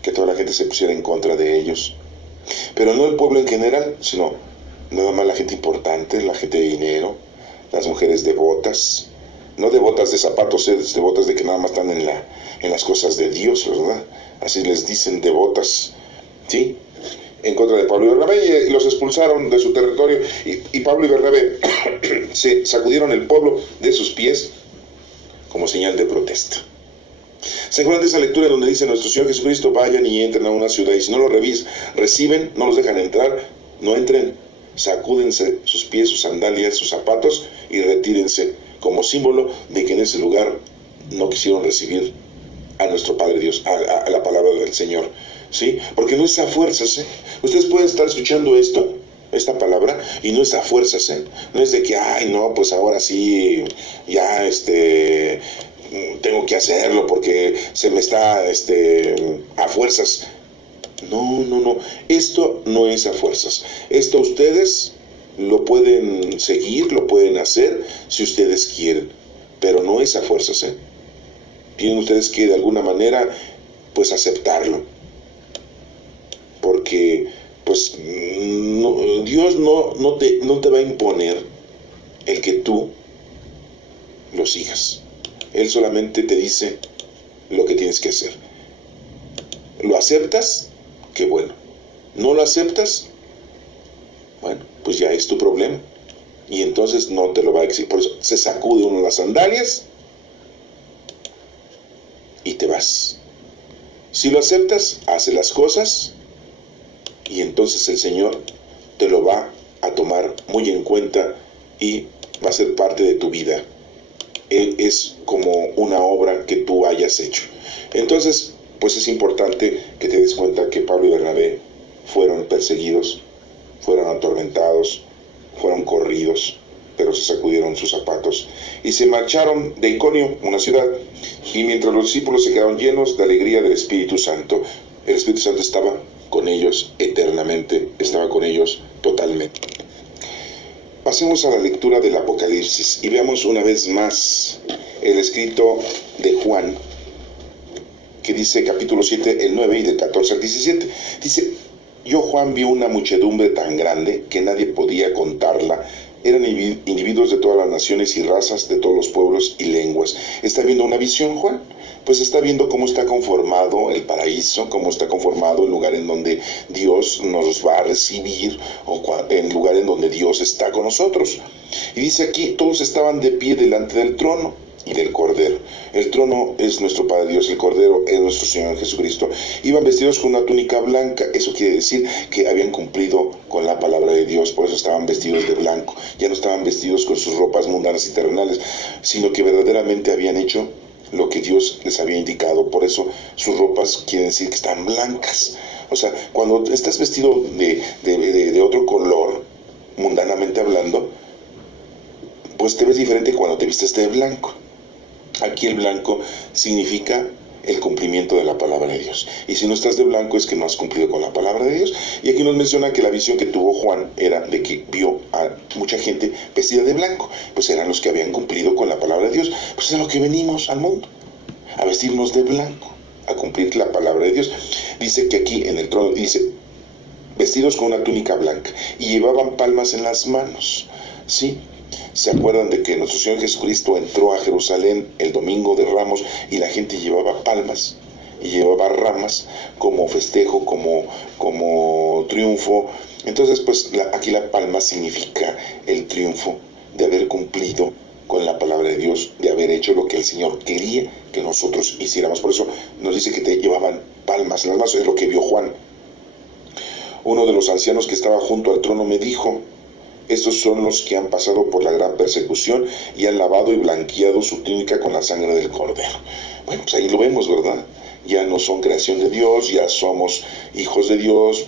que toda la gente se pusiera en contra de ellos. Pero no el pueblo en general, sino nada más la gente importante, la gente de dinero, las mujeres devotas, no devotas de zapatos, devotas de que nada más están en las cosas de Dios, ¿verdad? Así les dicen, devotas, ¿sí? En contra de Pablo y Bernabé, y los expulsaron de su territorio, y Pablo y Bernabé se sacudieron el polvo de sus pies como señal de protesta. ¿Se acuerdan de esa lectura donde dice nuestro Señor Jesucristo: vayan y entren a una ciudad, y si no lo reciben, no los dejan entrar, no entren, sacúdense sus pies, sus sandalias, sus zapatos y retírense, como símbolo de que en ese lugar no quisieron recibir a nuestro Padre Dios, a la palabra del Señor, ¿sí? Porque no es a fuerzas, Ustedes pueden estar escuchando esta palabra, y no es a fuerzas, No es de que, ay, no, pues ahora sí, ya, tengo que hacerlo porque se me está, a fuerzas. No, esto no es a fuerzas. Esto ustedes lo pueden seguir, lo pueden hacer si ustedes quieren, pero no es a fuerzas, Tienen ustedes que de alguna manera pues aceptarlo, porque pues Dios no te va a imponer el que tú lo sigas. Él solamente te dice lo que tienes que hacer. ¿Lo aceptas? Qué bueno. ¿No lo aceptas? Bueno, pues ya es tu problema, y entonces no te lo va a exigir. Por eso se sacude uno las sandalias y te vas. Si lo aceptas, hace las cosas, y entonces el Señor te lo va a tomar muy en cuenta y va a ser parte de tu vida. Es como una obra que tú hayas hecho. Entonces, pues es importante que te des cuenta que Pablo y Bernabé fueron perseguidos, fueron atormentados, fueron corridos, pero se sacudieron sus zapatos y se marcharon de Iconio, una ciudad, y mientras los discípulos se quedaron llenos de alegría del Espíritu Santo. El Espíritu Santo estaba con ellos eternamente, estaba con ellos totalmente. Pasemos a la lectura del Apocalipsis y veamos una vez más el escrito de Juan, que dice capítulo 7, el 9 y del 14 al 17. Dice: yo, Juan, vi una muchedumbre tan grande que nadie podía contarla. Eran individuos de todas las naciones y razas, de todos los pueblos y lenguas. ¿Está viendo una visión, Juan? Pues está viendo cómo está conformado el paraíso, cómo está conformado el lugar en donde Dios nos va a recibir, o el lugar en donde Dios está con nosotros. Y dice aquí: todos estaban de pie delante del trono, y del Cordero. El trono es nuestro Padre Dios, el Cordero es nuestro Señor Jesucristo. Iban vestidos con una túnica blanca, eso quiere decir que habían cumplido con la palabra de Dios, por eso estaban vestidos de blanco. Ya no estaban vestidos con sus ropas mundanas y terrenales, sino que verdaderamente habían hecho lo que Dios les había indicado. Por eso sus ropas quieren decir que están blancas. O sea, cuando estás vestido de otro color, mundanamente hablando, pues te ves diferente cuando te vistes de blanco. Aquí el blanco significa el cumplimiento de la palabra de Dios. Y si no estás de blanco es que no has cumplido con la palabra de Dios. Y aquí nos menciona que la visión que tuvo Juan era de que vio a mucha gente vestida de blanco. Pues eran los que habían cumplido con la palabra de Dios. Pues es a lo que venimos al mundo, a vestirnos de blanco, a cumplir la palabra de Dios. Dice que aquí en el trono, dice, vestidos con una túnica blanca y llevaban palmas en las manos. ¿Sí? ¿Se acuerdan de que nuestro Señor Jesucristo entró a Jerusalén el domingo de Ramos y la gente llevaba palmas y llevaba ramas como festejo, como triunfo? Entonces, pues aquí la palma significa el triunfo de haber cumplido con la palabra de Dios, de haber hecho lo que el Señor quería que nosotros hiciéramos. Por eso nos dice que te llevaban palmas en las manos, es lo que vio Juan. Uno de los ancianos que estaba junto al trono me dijo: estos son los que han pasado por la gran persecución y han lavado y blanqueado su túnica con la sangre del Cordero. Bueno, pues ahí lo vemos, ¿verdad? Ya no son creación de Dios, ya somos hijos de Dios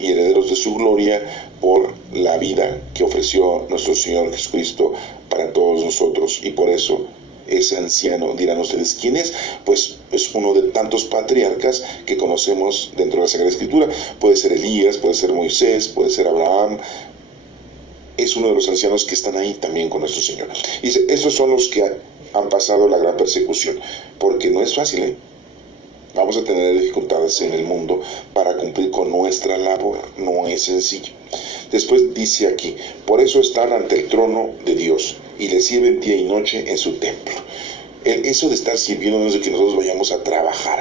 y herederos de su gloria por la vida que ofreció nuestro Señor Jesucristo para todos nosotros. Y por eso ese anciano, dirán ustedes, ¿quién es? Pues es uno de tantos patriarcas que conocemos dentro de la Sagrada Escritura. Puede ser Elías, puede ser Moisés, puede ser Abraham. Es uno de los ancianos que están ahí también con nuestro Señor. Dice, estos son los que han pasado la gran persecución, porque no es fácil, ¿eh? Vamos a tener dificultades en el mundo para cumplir con nuestra labor, no es sencillo. Después dice aquí, por eso están ante el trono de Dios y le sirven día y noche en su templo. Eso de estar sirviendo no es de que nosotros vayamos a trabajar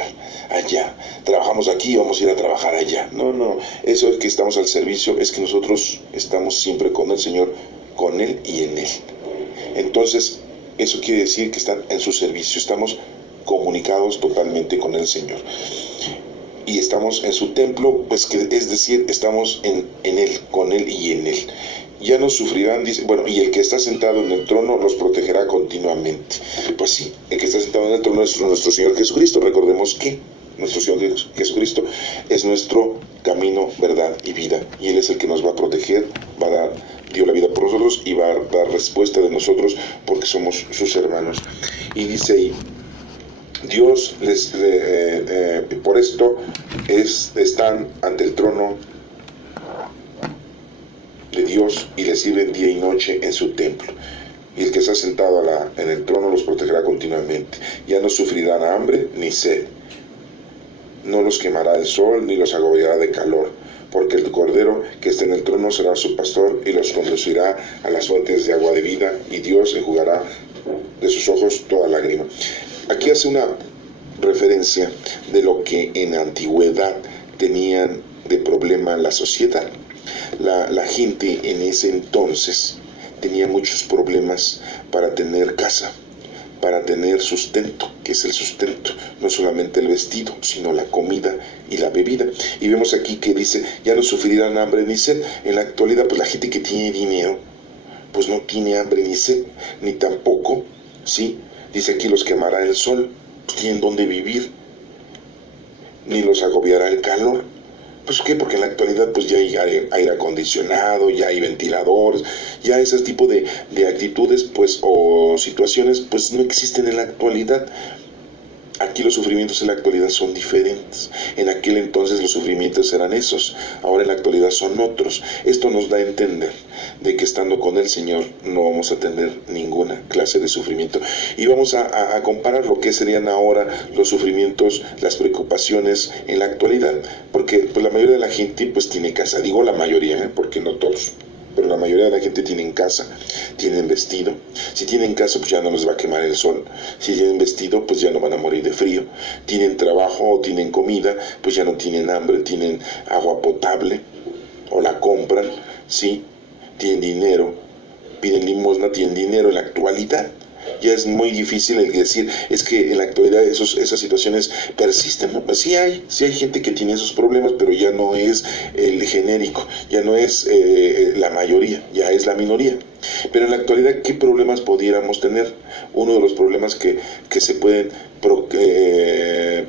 allá, trabajamos aquí y vamos a ir a trabajar allá. No, eso es que estamos al servicio, es que nosotros estamos siempre con el Señor, con Él y en Él. Entonces, eso quiere decir que están en su servicio, estamos comunicados totalmente con el Señor. Y estamos en su templo, pues que es decir, estamos en Él, con Él y en Él. Ya no sufrirán, dice, bueno, y el que está sentado en el trono los protegerá continuamente. Pues sí, el que está sentado en el trono es nuestro Señor Jesucristo. Recordemos que nuestro Señor Jesucristo es nuestro camino, verdad y vida. Y Él es el que nos va a proteger, dio la vida por nosotros y va a dar respuesta de nosotros porque somos sus hermanos. Y dice ahí, Dios por esto están ante el trono de Dios y le sirven día y noche en su templo. Y el que está sentado en el trono los protegerá continuamente. Ya no sufrirán hambre ni sed. No los quemará el sol ni los agobiará de calor, porque el Cordero que está en el trono será su pastor y los conducirá a las fuentes de agua de vida, y Dios enjugará de sus ojos toda lágrima. Aquí hace una referencia de lo que en la antigüedad tenían de problema la sociedad. La gente en ese entonces tenía muchos problemas para tener casa, para tener sustento, que es el sustento, no solamente el vestido, sino la comida y la bebida. Y vemos aquí que dice, ya no sufrirán hambre ni sed. En la actualidad, pues la gente que tiene dinero, pues no tiene hambre ni sed, ni tampoco, ¿sí? Dice aquí, los quemará el sol, pues tienen donde vivir, ni los agobiará el calor. Pues ¿qué? Porque en la actualidad pues ya hay aire acondicionado, ya hay ventiladores, ya ese tipo de actitudes pues o situaciones pues no existen en la actualidad. Aquí los sufrimientos en la actualidad son diferentes. En aquel entonces los sufrimientos eran esos, ahora en la actualidad son otros. Esto nos da a entender de que estando con el Señor no vamos a tener ninguna clase de sufrimiento. Y vamos a comparar lo que serían ahora los sufrimientos, las preocupaciones en la actualidad. Porque pues, la mayoría de la gente pues tiene casa. Digo la mayoría, porque no todos. Pero la mayoría de la gente tienen casa, tienen vestido. Si tienen casa, pues ya no les va a quemar el sol. Si tienen vestido, pues ya no van a morir de frío. Tienen trabajo o tienen comida, pues ya no tienen hambre, tienen agua potable o la compran, ¿sí? Tienen dinero, piden limosna, tienen dinero en la actualidad. ya es muy difícil el decir, es que en la actualidad esas situaciones persisten, ¿no? Sí hay gente que tiene esos problemas, pero ya no es el genérico, ya no es la mayoría, ya es la minoría. Pero en la actualidad, ¿qué problemas pudiéramos tener? Uno de los problemas que se pueden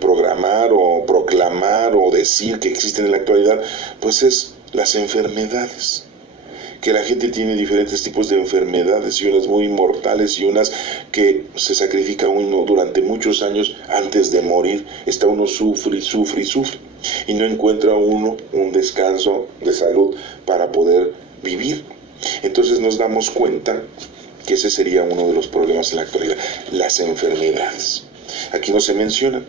programar o proclamar o decir que existen en la actualidad, pues es las enfermedades. Que la gente tiene diferentes tipos de enfermedades, y unas muy mortales y unas que se sacrifica uno durante muchos años antes de morir. Está uno sufre y no encuentra uno un descanso de salud para poder vivir. Entonces nos damos cuenta que ese sería uno de los problemas en la actualidad, las enfermedades. Aquí no se mencionan,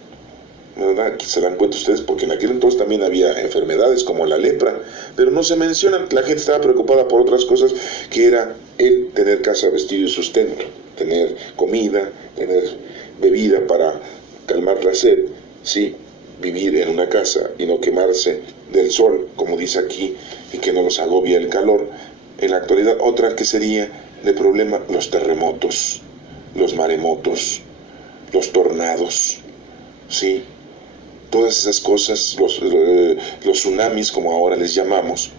¿verdad? Aquí se dan cuenta ustedes, porque en aquel entonces también había enfermedades como la lepra, pero no se mencionan. La gente estaba preocupada por otras cosas, que era el tener casa, vestido y sustento, tener comida, tener bebida para calmar la sed, sí, vivir en una casa y no quemarse del sol, como dice aquí, y que no los agobia el calor. En la actualidad, otra que sería de problema, los terremotos, los maremotos, los tornados, sí, todas esas cosas, los tsunamis, como ahora les llamamos,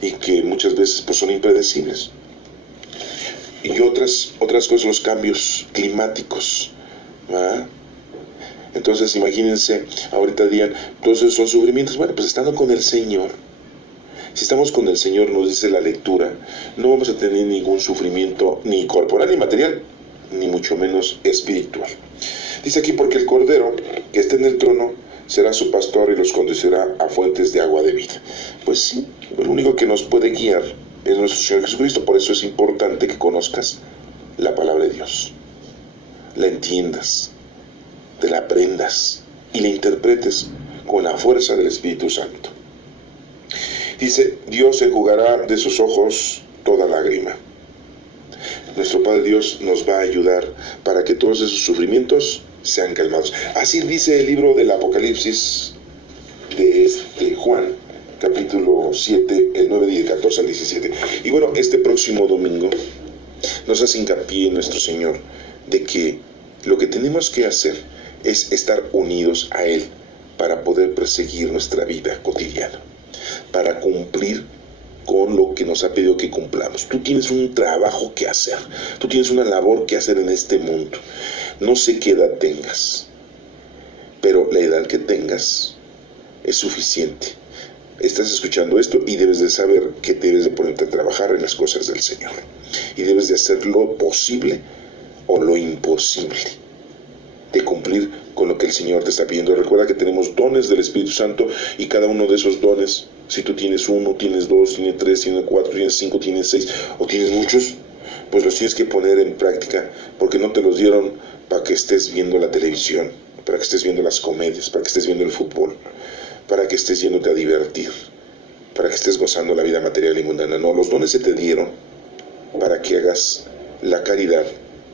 y que muchas veces pues son impredecibles. Y otras cosas, los cambios climáticos, ¿verdad? Entonces imagínense, ahorita dirían, todos esos son sufrimientos. Bueno, pues estando con el Señor, si estamos con el Señor, nos dice la lectura, no vamos a tener ningún sufrimiento ni corporal ni material, ni mucho menos espiritual. Dice aquí, porque el Cordero que está en el trono será su pastor y los conducirá a fuentes de agua de vida. Pues sí, el único que nos puede guiar es nuestro Señor Jesucristo. Por eso es importante que conozcas la palabra de Dios, la entiendas, te la aprendas y la interpretes con la fuerza del Espíritu Santo. Dice, Dios enjugará de sus ojos toda lágrima. Nuestro Padre Dios nos va a ayudar para que todos esos sufrimientos sean calmados. Así dice el libro del Apocalipsis de Juan, capítulo 7, el 9 y el 14 al 17. Y bueno, este próximo domingo nos hace hincapié en nuestro Señor de que lo que tenemos que hacer es estar unidos a Él para poder perseguir nuestra vida cotidiana, para cumplir con lo que nos ha pedido que cumplamos. Tú tienes un trabajo que hacer, tú tienes una labor que hacer en este mundo. No sé qué edad tengas, pero la edad que tengas es suficiente. Estás escuchando esto y debes de saber que debes de ponerte a trabajar en las cosas del Señor. Y debes de hacer lo posible o lo imposible de cumplir con lo que el Señor te está pidiendo. Recuerda que tenemos dones del Espíritu Santo, y cada uno de esos dones, si tú tienes uno, tienes dos, tienes tres, tienes cuatro, tienes cinco, tienes seis o tienes muchos, pues los tienes que poner en práctica, porque no te los dieron para que estés viendo la televisión, para que estés viendo las comedias, para que estés viendo el fútbol, para que estés yéndote a divertir, para que estés gozando la vida material y mundana. No, los dones se te dieron para que hagas la caridad,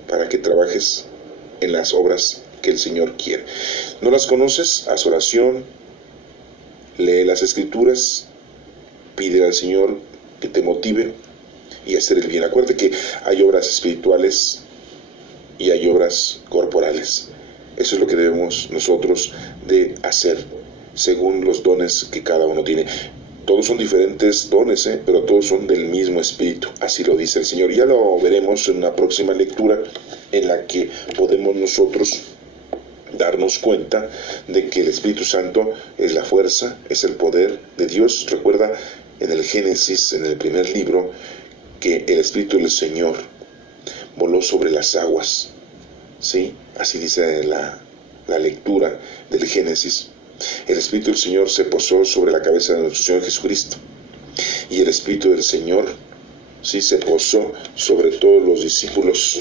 para que trabajes en las obras que el Señor quiere. ¿No las conoces? Haz oración, lee las Escrituras, pide al Señor que te motive y hacer el bien. Acuérdate que hay obras espirituales y hay obras corporales. Eso es lo que debemos nosotros de hacer según los dones que cada uno tiene. Todos son diferentes dones, pero todos son del mismo Espíritu, así lo dice el Señor. Ya lo veremos en una próxima lectura, en la que podemos nosotros darnos cuenta de que el Espíritu Santo es la fuerza, es el poder de Dios. Recuerda en el Génesis, en el primer libro, que el Espíritu del Señor voló sobre las aguas, ¿sí? Así dice la lectura del Génesis. El Espíritu del Señor se posó sobre la cabeza de nuestro Señor Jesucristo, y el Espíritu del Señor, sí, se posó sobre todos los discípulos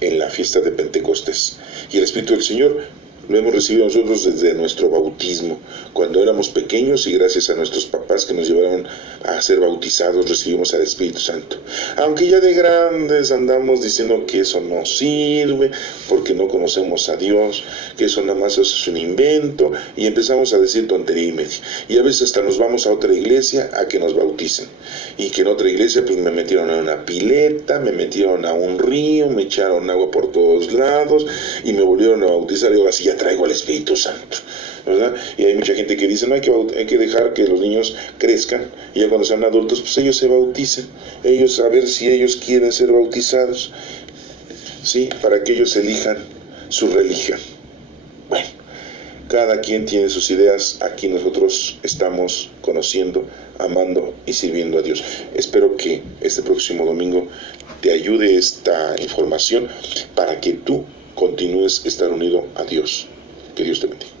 en la fiesta de Pentecostés. Y el Espíritu del Señor Lo hemos recibido nosotros desde nuestro bautismo, cuando éramos pequeños, y gracias a nuestros papás que nos llevaron a ser bautizados, recibimos al Espíritu Santo. Aunque ya de grandes andamos diciendo que eso no sirve, porque no conocemos a Dios, que eso nada más es un invento, y empezamos a decir tontería y media. Y a veces hasta nos vamos a otra iglesia a que nos bauticen. Y que en otra iglesia pues me metieron a una pileta, me metieron a un río, me echaron agua por todos lados, y me volvieron a bautizar, y ahora sí ya traigo al Espíritu Santo, ¿verdad? Y hay mucha gente que dice, no, hay que dejar que los niños crezcan, y ya cuando sean adultos, pues ellos se bauticen, ellos a ver si ellos quieren ser bautizados, ¿sí? Para que ellos elijan su religión. Bueno, cada quien tiene sus ideas, aquí nosotros estamos conociendo, amando y sirviendo a Dios. Espero que este próximo domingo te ayude esta información para que tú continúes estar unido a Dios. Que Dios te bendiga.